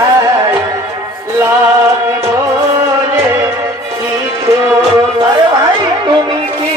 high লাগবলে কিছু আরে ভাই তুমি কি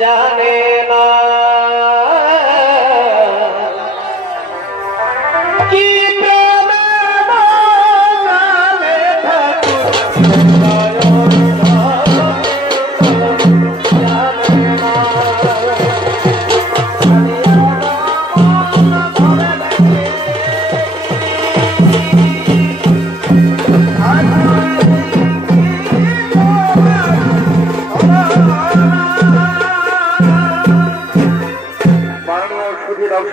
जाने